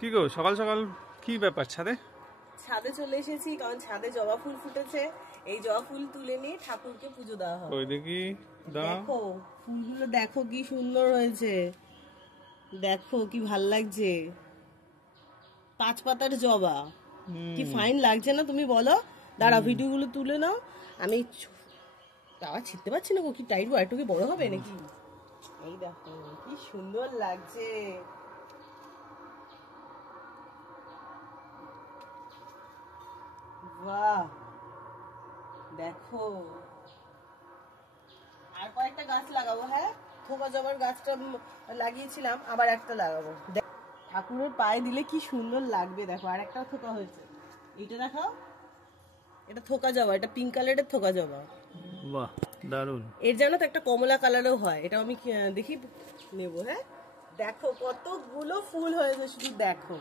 কি গো সকাল সকাল কি ব্যাপার ছাদে? ছাদে চলে এসেছি কারণ ছাদে জবা ফুল ফুটেছে। এই জবা ফুল তুলে নিয়ে ঠাকুরকে পুজো দেওয়া হবে। ওই দেখি দাও। দেখো ফুলগুলো দেখো কি সুন্দর হয়েছে, দেখো কি ভাল লাগছে। 5 পাতার জবা, কি ফাইন লাগছে না তুমি বলো? দাঁড়া ভিডিওগুলো তুলে নাও। আমি আবার ছিটতে পারছি না, কি টাইট একটু কি বড় হবে নাকি? এই দেখো কি সুন্দর লাগছে। বাহ দেখো, আর কয়েকটা গাছ লাগাবো। হ্যাঁ, থোকা জবার গাছটা লাগিয়েছিলাম, আবার একটা লাগাবো। ঠাকুরের পায়ে দিলে কি সুন্দর লাগবে। দেখো আর একটা থোকা হয়েছে, এইটা দেখাও। এটা থোকা জবা, এটা পিঙ্ক কালারের থোকা জবা। বাহ দারুণ। এর জানো তো একটা কমলা কালারও হয়, এটা আমি দেখি নেবো। হ্যাঁ দেখো কতগুলো ফুল হয়েছে, শুধু দেখো।